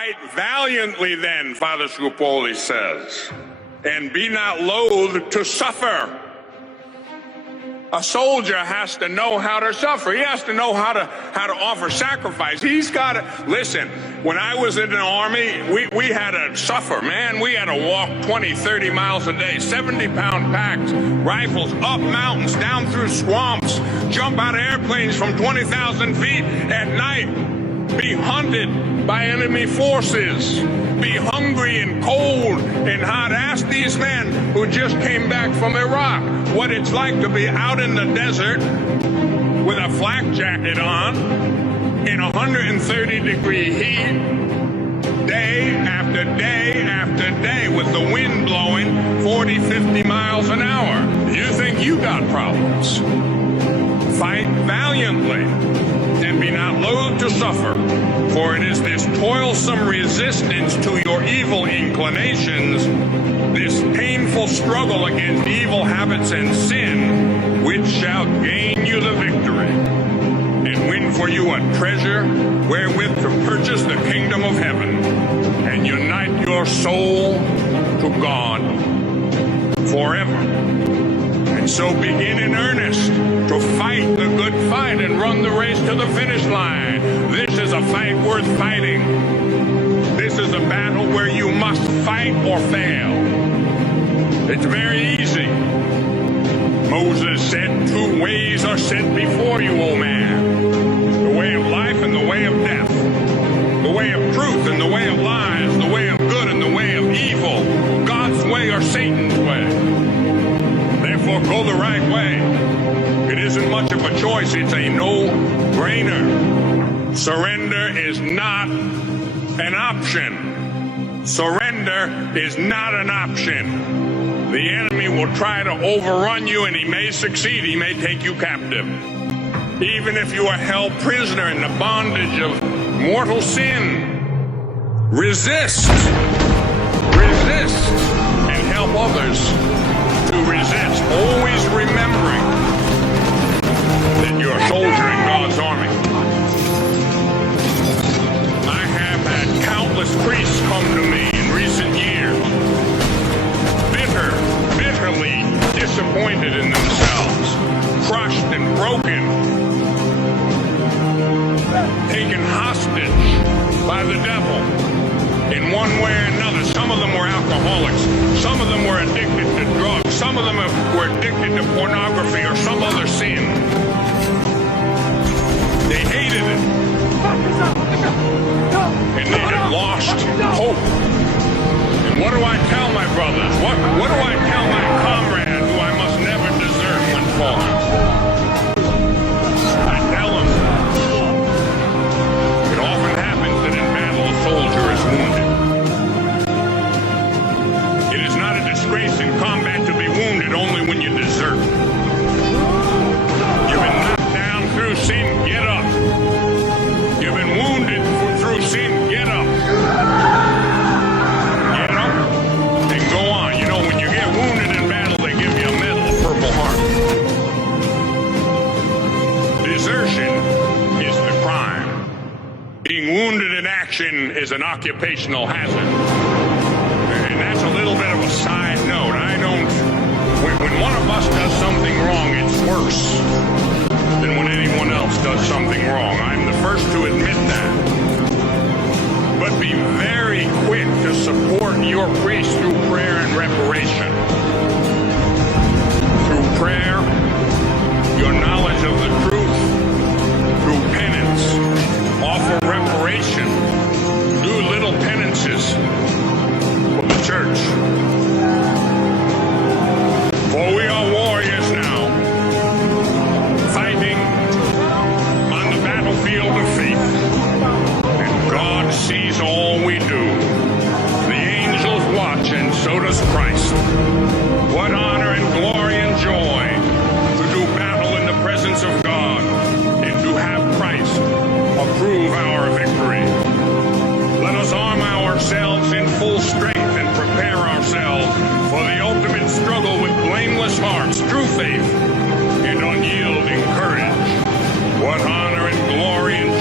Fight valiantly then, Father Scupoli says, and be not loath to suffer. A soldier has to know how to suffer. He has to know how to offer sacrifice. He's got to, listen, when I was in the Army, we had to suffer, man. We had to walk 20, 30 miles a day, 70-pound packs, rifles, up mountains, down through swamps, jump out of airplanes from 20,000 feet at night, be hunted by enemy forces, be hungry and cold and hot. Ask these men who just came back from Iraq what it's like to be out in the desert with a flak jacket on in 130-degree heat, day after day after day, with the wind blowing 40, 50 miles an hour. You think you got problems? Fight valiantly and be not loath to suffer, for it is this toilsome resistance to your evil inclinations, this painful struggle against evil habits and sin, which shall gain you the victory and win for you a treasure wherewith to purchase the kingdom of heaven and unite your soul to God forever. And so begin in earnest to fight the good fight and run the race to the finish line. This is a fight worth fighting. This is a battle where you must fight or fail. It's very easy. Moses said, 2 ways are set before you, O man. The way of life and the way of death. The way of truth and the way of lies. The way of good and the way of evil. God's way or Satan's way. Therefore, go the right way. It isn't much of a choice. It's a no-brainer. Surrender is not an option. Surrender is not an option. The enemy will try to overrun you, and he may succeed. He may take you captive. Even if you are held prisoner in the bondage of mortal sin, resist. Resist and help others to resist, always remembering that you're a soldier in God's army. I have had countless priests come to me in recent years, bitterly disappointed in themselves, crushed and broken, taken hostage by the devil in one way or another. Some of them were alcoholics. Some of them were addicted to drugs. Some of them were addicted to pornography or some other sin. They hated it. And they had lost hope. And what do I tell my brothers? What do I tell my comrade who I must never desert when fallen? I tell them, it often happens that in battle a soldier is wounded. It is not a disgrace in combat to be wounded only when you desert. You've been knocked down through sin, get up. You've been wounded through sin, get up. Get up and go on. You know, when you get wounded in battle, they give you a medal, a Purple Heart. Desertion is the crime. Being wounded in action is an occupational hazard. And that's a little bit of a side note. When one of us does something wrong, it's worse than when anyone else does something wrong. I'm the first to admit that. But be very quick to support your priest through prayer and reparation. Through prayer, your knowledge of the truth, through penance, offer reparation, do little penances for the church. For we are warriors now, fighting on the battlefield of faith. And God sees all we do. The angels watch, and so does Christ. What honor and glory and joy to do battle in the presence of God and to have Christ approve our victory. Let us arm ourselves in full strength and prepare ourselves for the ultimate struggle with blameless hearts, true faith, and unyielding courage. What honor and glory and